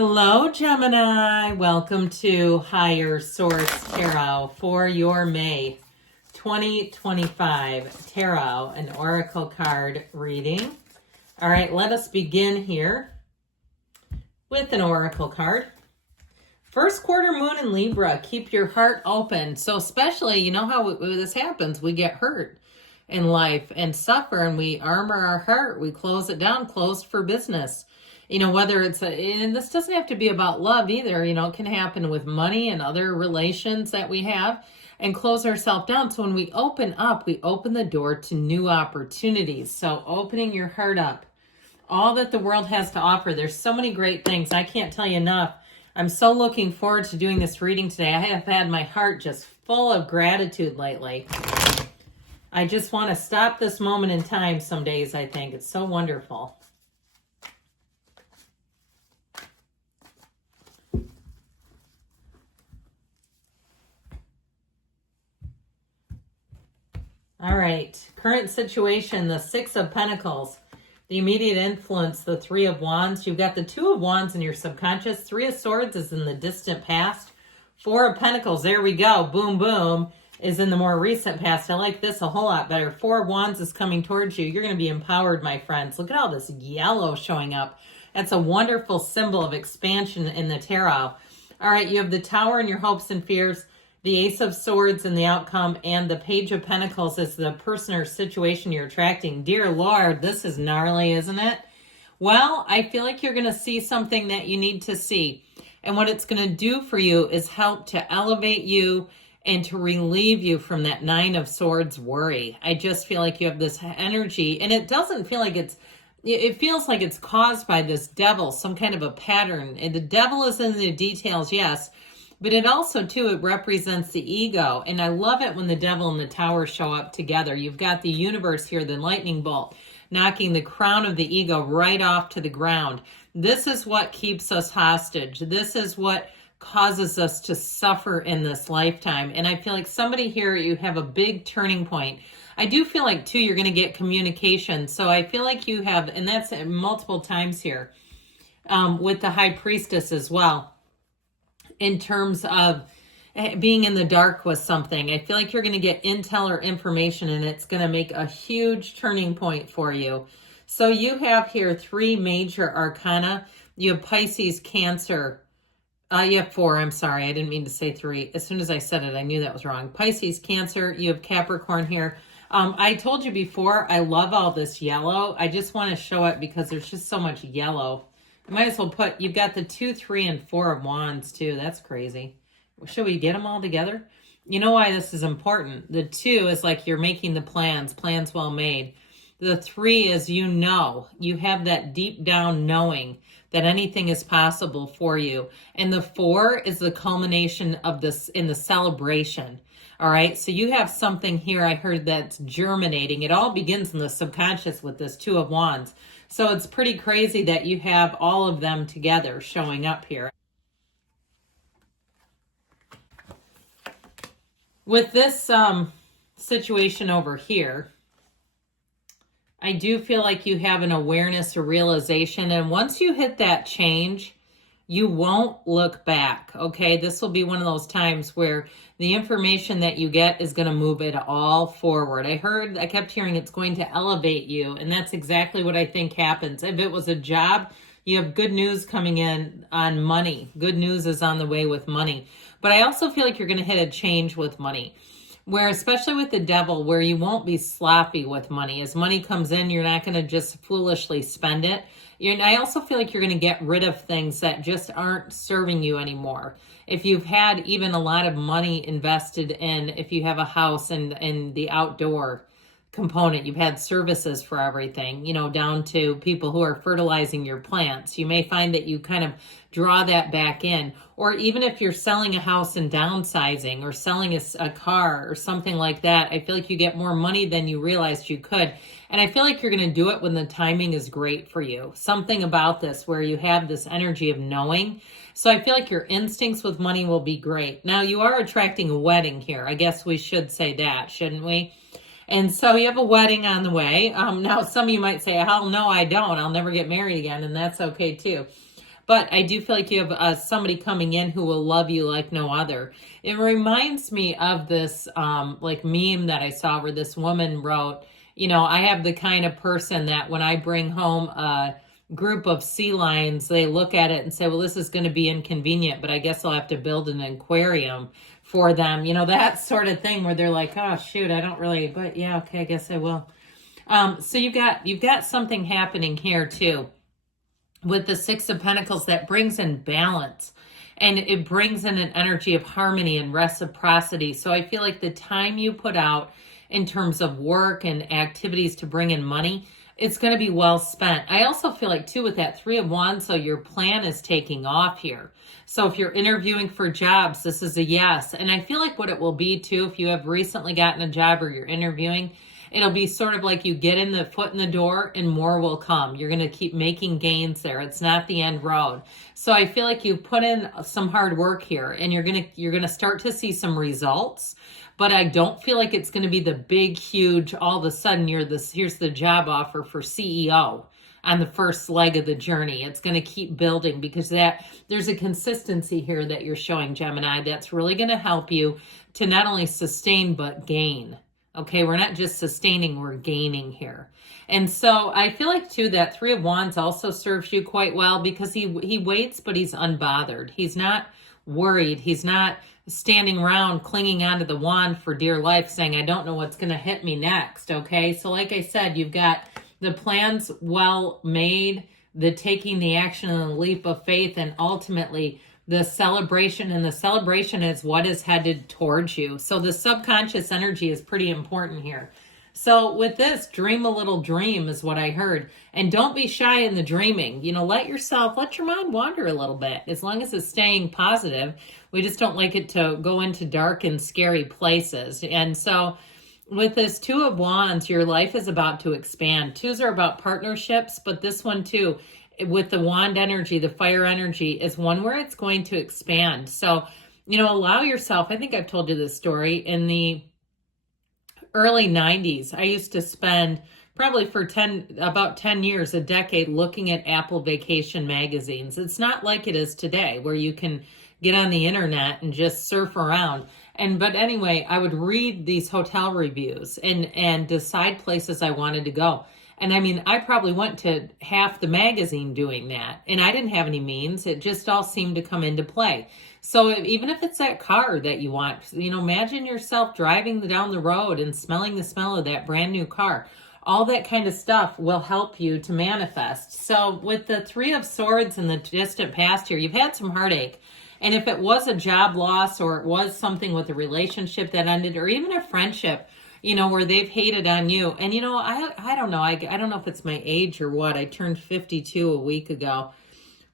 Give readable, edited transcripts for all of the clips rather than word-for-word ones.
Hello, Gemini. Welcome to Higher Source Tarot for your May 2025 Tarot and Oracle card reading. All right, let us begin here with an Oracle card. First quarter moon in Libra, keep your heart open. So especially, you know how this happens, we get hurt in life and suffer, and we armor our heart, we close it down, closed for business. You know, whether it's, and this doesn't have to be about love either, you know, it can happen with money and other relations that we have, and close ourselves down. So when we open up, we open the door to new opportunities. So opening your heart up, all that the world has to offer. There's so many great things. I can't tell you enough. I'm so looking forward to doing this reading today. I have had my heart just full of gratitude lately. I just want to stop this moment in time some days, I think. It's so wonderful. All right, current situation, the Six of Pentacles, the immediate influence, the Three of Wands. You've got the Two of Wands in your subconscious. Three of Swords is in the distant past. Four of Pentacles, there we go, boom, boom, is in the more recent past. I like this a whole lot better. Four of Wands is coming towards you. You're going to be empowered, my friends. Look at all this yellow showing up. That's a wonderful symbol of expansion in the tarot. All right, you have the Tower and your hopes and fears. The Ace of Swords and the outcome, and the Page of Pentacles is the person or situation you're attracting. Dear Lord, this is gnarly, isn't it? Well, I feel like you're going to see something that you need to see. And what it's going to do for you is help to elevate you and to relieve you from that Nine of Swords worry. I just feel like you have this energy, and it doesn't feel like it feels like it's caused by this devil, some kind of a pattern. And the devil is in the details, yes. But it also, too, it represents the ego. And I love it when the devil and the tower show up together. You've got the universe here, the lightning bolt, knocking the crown of the ego right off to the ground. This is what keeps us hostage. This is what causes us to suffer in this lifetime. And I feel like somebody here, you have a big turning point. I do feel like, too, you're going to get communication. So I feel like you have, and that's multiple times here, with the High Priestess as well. In terms of being in the dark with something, I feel like you're going to get intel or information, and it's going to make a huge turning point for you. So you have here three major arcana. You have Pisces, Cancer. You have four. I'm sorry. I didn't mean to say three. As soon as I said it, I knew that was wrong. Pisces, Cancer. You have Capricorn here. I told you before, I love all this yellow. I just want to show it because there's just so much yellow. I might as well put, you've got the 2, 3, and 4 of Wands too. That's crazy. Should we get them all together? You know why this is important. The 2 is like you're making the plans well made. The 3 is you have that deep down knowing that anything is possible for you. And the 4 is the culmination of this in the celebration. All right, so you have something here I heard that's germinating. It all begins in the subconscious with this 2 of Wands. So it's pretty crazy that you have all of them together showing up here. With this situation over here, I do feel like you have an awareness or realization. And once you hit that change, you won't look back, okay? This will be one of those times where the information that you get is going to move it all forward. I kept hearing it's going to elevate you, and that's exactly what I think happens. If it was a job, you have good news coming in on money. Good news is on the way with money. But I also feel like you're going to hit a change with money, where especially with the devil, where you won't be sloppy with money. As money comes in, you're not going to just foolishly spend it. I also feel like you're going to get rid of things that just aren't serving you anymore. If you've had even a lot of money invested in, if you have a house and the outdoor component, you've had services for everything, down to people who are fertilizing your plants. You may find that you kind of draw that back in. Or even if you're selling a house and downsizing, or selling a car or something like that, I feel like you get more money than you realized you could. And I feel like you're going to do it when the timing is great for you. Something about this where you have this energy of knowing. So I feel like your instincts with money will be great. Now, you are attracting a wedding here. I guess we should say that, shouldn't we? And so you have a wedding on the way. Now, some of you might say, hell no, I don't. I'll never get married again. And that's okay too. But I do feel like you have somebody coming in who will love you like no other. It reminds me of this like meme that I saw where this woman wrote, I have the kind of person that when I bring home a group of sea lions, they look at it and say, well, this is going to be inconvenient, but I guess I'll have to build an aquarium for them. That sort of thing where they're like, oh, shoot, I don't really, but yeah, okay, I guess I will. So you've got something happening here too with the Six of Pentacles that brings in balance, and it brings in an energy of harmony and reciprocity. So I feel like the time you put out in terms of work and activities to bring in money, it's going to be well spent. I also feel like too with that Three of Wands, so your plan is taking off here. So if you're interviewing for jobs, this is a yes. And I feel like what it will be too, if you have recently gotten a job or you're interviewing, it'll be sort of like you get in the foot in the door and more will come. You're going to keep making gains there. It's not the end road. So I feel like you've put in some hard work here and you're going to start to see some results. But I don't feel like it's going to be the big, huge, all of a sudden here's the job offer for CEO on the first leg of the journey. It's going to keep building because there's a consistency here that you're showing, Gemini, that's really going to help you to not only sustain but gain. Okay, we're not just sustaining, we're gaining here. And so I feel like too that Three of Wands also serves you quite well because he waits, but he's unbothered. He's not worried. He's not standing around clinging onto the wand for dear life saying, I don't know what's going to hit me next. Okay, so like I said, you've got the plans well made, the taking the action and the leap of faith, and ultimately the celebration, and the celebration is what is headed towards you. So the subconscious energy is pretty important here. So with this, dream a little dream is what I heard. And don't be shy in the dreaming. Let your mind wander a little bit, as long as it's staying positive. We just don't like it to go into dark and scary places. And so with this Two of Wands, your life is about to expand. Twos are about partnerships, but this one too, with the wand energy, the fire energy, is one where it's going to expand. So, allow yourself, I think I've told you this story, in the early 90s, I used to spend probably for about 10 years, a decade, looking at Apple Vacation magazines. It's not like it is today where you can get on the internet and just surf around. But anyway, I would read these hotel reviews and decide places I wanted to go. And I mean, I probably went to half the magazine doing that. And I didn't have any means. It just all seemed to come into play. So even if it's that car that you want, imagine yourself driving down the road and smelling the smell of that brand new car. All that kind of stuff will help you to manifest. So with the Three of Swords in the distant past here, you've had some heartache. And if it was a job loss, or it was something with a relationship that ended, or even a friendship, where they've hated on you. And, I don't know. I don't know if it's my age or what. I turned 52 a week ago,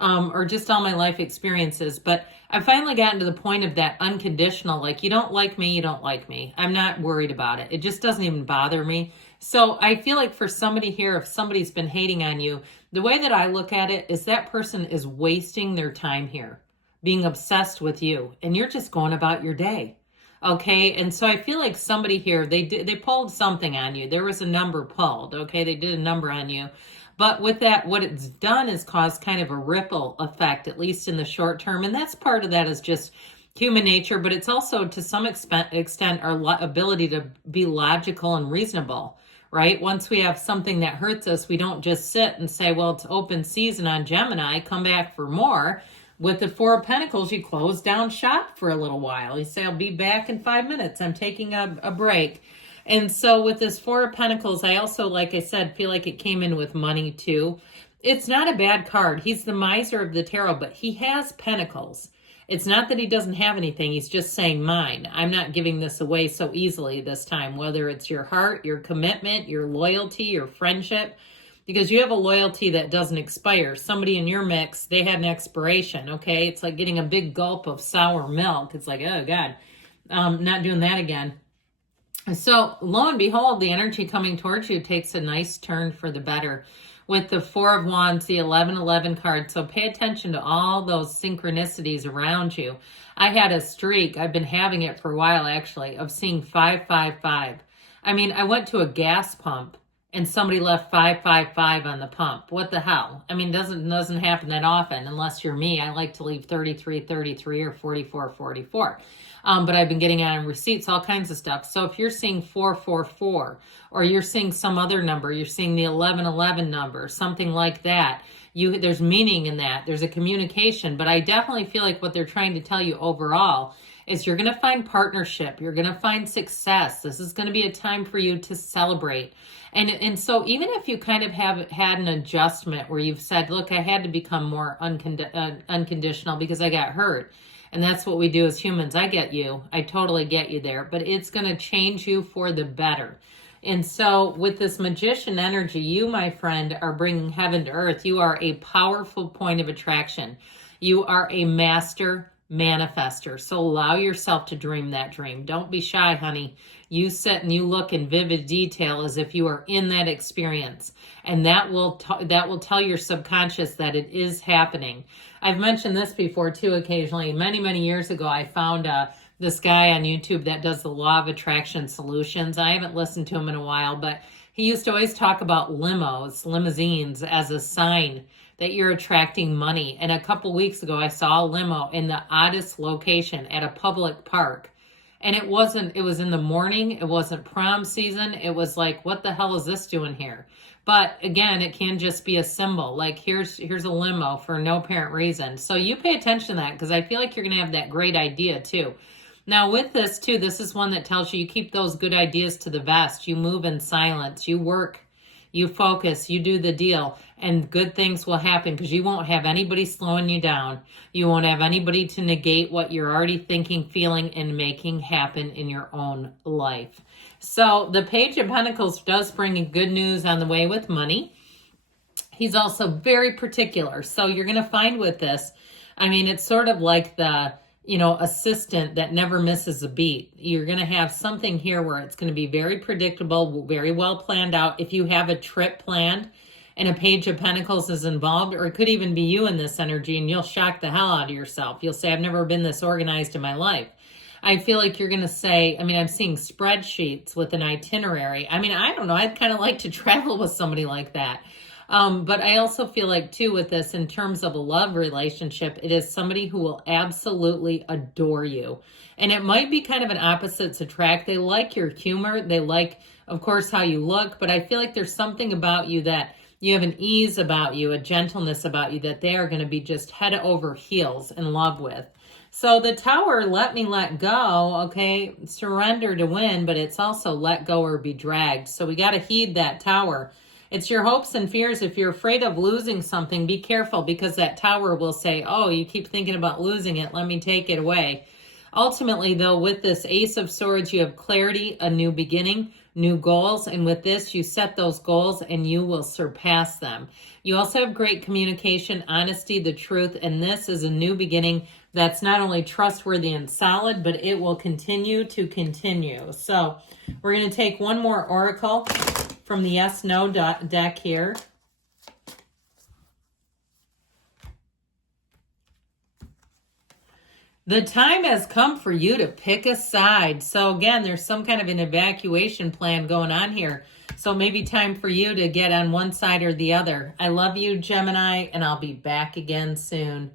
or just all my life experiences. But I finally gotten to the point of that unconditional, like, you don't like me, you don't like me. I'm not worried about it. It just doesn't even bother me. So I feel like for somebody here, if somebody's been hating on you, the way that I look at it is that person is wasting their time here, being obsessed with you, and you're just going about your day. Okay, and so I feel like somebody here, they pulled something on you. There was a number pulled, okay? They did a number on you. But with that, what it's done is caused kind of a ripple effect, at least in the short term. And that's part of that is just human nature, but it's also to some extent our ability to be logical and reasonable, right? Once we have something that hurts us, we don't just sit and say, well, it's open season on Gemini, come back for more. With the Four of Pentacles, you close down shop for a little while. You say, I'll be back in 5 minutes. I'm taking a break. And so with this Four of Pentacles, I also, like I said, feel like it came in with money too. It's not a bad card. He's the miser of the tarot, but he has pentacles. It's not that he doesn't have anything. He's just saying, mine. I'm not giving this away so easily this time, whether it's your heart, your commitment, your loyalty, your friendship. Because you have a loyalty that doesn't expire. Somebody in your mix, they had an expiration, okay? It's like getting a big gulp of sour milk. It's like, oh, God, not doing that again. So lo and behold, the energy coming towards you takes a nice turn for the better. With the Four of Wands, the 1111 card. So pay attention to all those synchronicities around you. I had a streak, I've been having it for a while actually, of seeing 555. I mean, I went to a gas pump and somebody left 555 on the pump. What the hell? I mean, doesn't happen that often unless you're me. I like to leave 3333 or 4444. But I've been getting on receipts, all kinds of stuff. So if you're seeing 444, or you're seeing some other number, you're seeing the 1111 number, something like that, there's meaning in that. There's a communication. But I definitely feel like what they're trying to tell you overall is you're going to find partnership. You're going to find success. This is going to be a time for you to celebrate. And so even if you kind of have had an adjustment where you've said, look, I had to become more unconditional because I got hurt. And that's what we do as humans. I get you. I totally get you there. But it's going to change you for the better. And so with this magician energy, you, my friend, are bringing heaven to earth. You are a powerful point of attraction. You are a master manifester. So allow yourself to dream that dream. Don't be shy, honey. You sit and you look in vivid detail as if you are in that experience. And that will tell your subconscious that it is happening. I've mentioned this before too occasionally. Many, many years ago, I found this guy on YouTube that does the law of attraction solutions. I haven't listened to him in a while, but he used to always talk about limousines as a sign that you're attracting money. And a couple weeks ago, I saw a limo in the oddest location at a public park. And it was in the morning. It wasn't prom season. It was like, what the hell is this doing here? But again, it can just be a symbol. Like here's a limo for no apparent reason. So you pay attention to that because I feel like you're going to have that great idea too. Now with this too, this is one that tells you keep those good ideas to the vest. You move in silence. You work. You focus, you do the deal, and good things will happen because you won't have anybody slowing you down. You won't have anybody to negate what you're already thinking, feeling, and making happen in your own life. So the Page of Pentacles does bring good news on the way with money. He's also very particular. So you're going to find with this, I mean, it's sort of like the assistant that never misses a beat. You're going to have something here where it's going to be very predictable, very well planned out. If you have a trip planned and a Page of Pentacles is involved, or it could even be you in this energy, and you'll shock the hell out of yourself. You'll say, I've never been this organized in my life. I feel like you're going to say, I'm seeing spreadsheets with an itinerary. I don't know. I'd kind of like to travel with somebody like that. But I also feel like too with this, in terms of a love relationship, it is somebody who will absolutely adore you. And it might be kind of an opposites attract. They like your humor. They like, of course, how you look. But I feel like there's something about you that you have an ease about you, a gentleness about you that they are going to be just head over heels in love with. So the Tower, let me let go, okay? Surrender to win, but it's also let go or be dragged. So we got to heed that Tower. It's your hopes and fears. If you're afraid of losing something, be careful because that Tower will say, oh, you keep thinking about losing it. Let me take it away. Ultimately, though, with this Ace of Swords, you have clarity, a new beginning, new goals. And with this, you set those goals and you will surpass them. You also have great communication, honesty, the truth. And this is a new beginning that's not only trustworthy and solid, but it will continue to continue. So we're going to take one more oracle from the Yes, No deck here. The time has come for you to pick a side. So again, there's some kind of an evacuation plan going on here. So maybe time for you to get on one side or the other. I love you, Gemini, and I'll be back again soon.